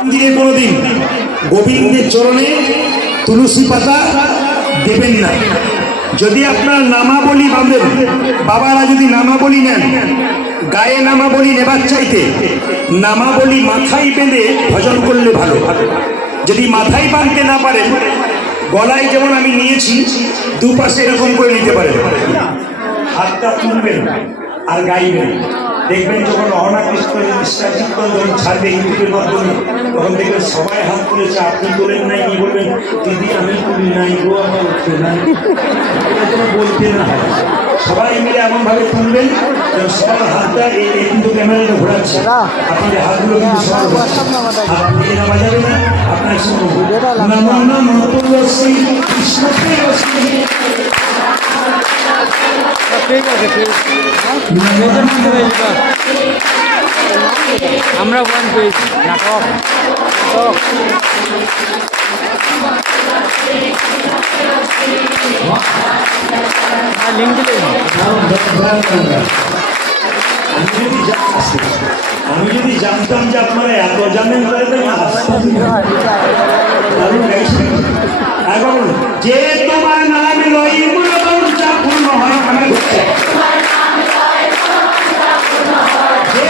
মন্দিরে কোনোদিন গোবিন্দের চরণে তুলসী পাতা দেবেন না। যদি আপনার নামাবলী বাঁধেন, বাবারা যদি নামাবলী নেন, গায়ে নামাবলী নেবার চাইতে নামাবলী মাথায় বেঁধে ভজন করলে ভালো। যদি মাথায় বাঁধতে না পারেন, গলায় যেমন আমি নিয়েছি, দুপাশে এরকম করে নিতে পারেন। হাতটা তুলবেন। আর গাইবেন দেখবেন যখন অনাকৃষ্ট ইনস্টাগ্রাম যখন ছাড়বে ইউটিউবের মাধ্যমে তখন দেখবেন সবাই হাত তুলেছে আপনি তোলেন নাই কি বলবেন দিদি আমি তুলি নাই গো আমার উঠতে নাই যেন বলতে না হয় সবাই মিলে এমনভাবে তুলবেন সবার হাতটা এই কিন্তু ক্যামেরাটা ঘোরাচ্ছে আপনাদের হাতগুলো কিন্তু সবার। হাত দিয়ে নামা যাবে না আপনার শুনুন নমো নমো তুলসী কৃষ্ণ প্রেয়সী ঠিক আছে ঠিক। আমরা ওয়ান পেজ নাটক হ্যাঁ লিঙ্ক আমি যদি জানতাম যে আপনারা এত জানেন তাহলে আসতাম।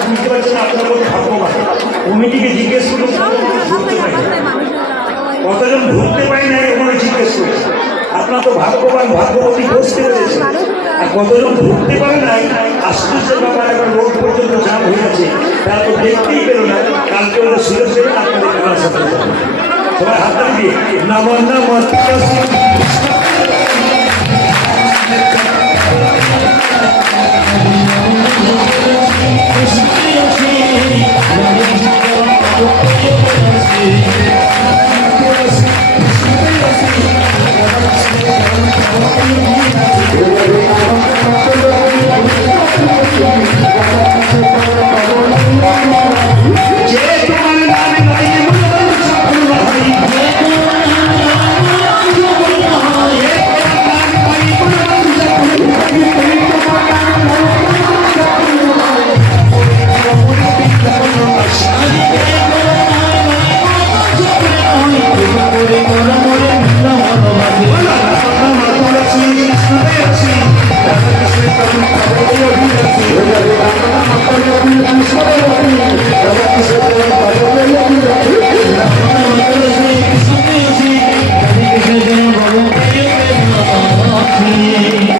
বুঝতে পারছেন না আপনার মধ্যে ভাগ্যবান কমিটিকে জিজ্ঞেস করুন কতজন ঢুকতে পারি না এগুলো জিজ্ঞেস করি? আপনার তো ভাগ্যবান ভাগ্যবতী বসতে পেরেছে আর কতজন ঢুকতে পারে নাই আশ্চর্যের ব্যাপার এখন রোড পর্যন্ত জাম হয়ে আছে তারা তো দেখতেই পেল না, কালকে ওরা সুযোগ আপনাদের সবাই হাত দিয়ে নম নম